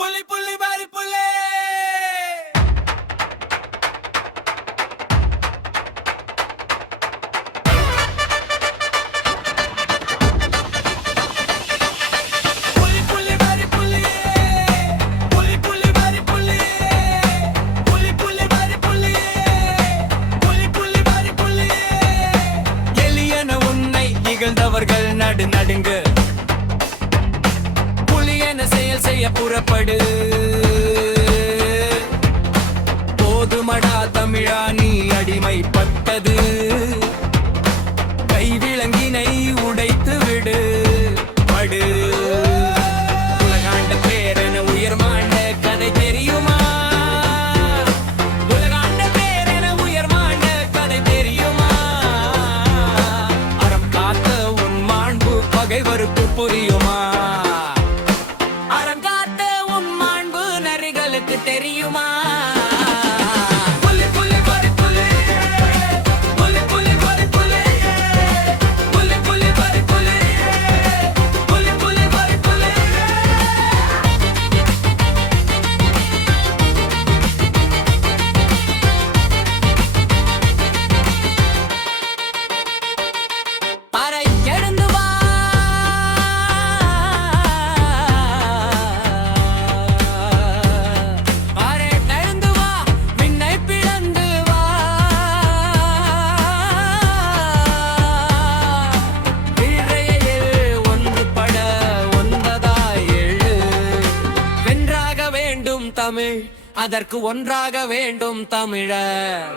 புலி புலி வாரி புலி புலி புலி வாரி புலி புலி புலி வாரி புலி புலி புலி வாரி புலி புலி புலி வாரி புலி எலியன உன்னை இகழ்ந்தவர்கள் நடுநடுங்கு புலியன செயல் செய்ய புறப்படு போதுமடா தமிழா நீ அடிமைப்பட்டது கைவிலங்கினை உடைத்து விடு படு உலகாண்ட பேரென உயர் மாண்ட கதை தெரியுமா உலகாண்ட பேரென உயர் மாண்ட கதை தெரியுமா அறம் காத்த உன் மாண்பு பகைவருக்கு புரியுமா அறம் காத்த உன் மாண்பு நரிகளுக்கு தெரியுமா தமிழ் அதற்கு ஒன்றாக வேண்டும் தமிழர்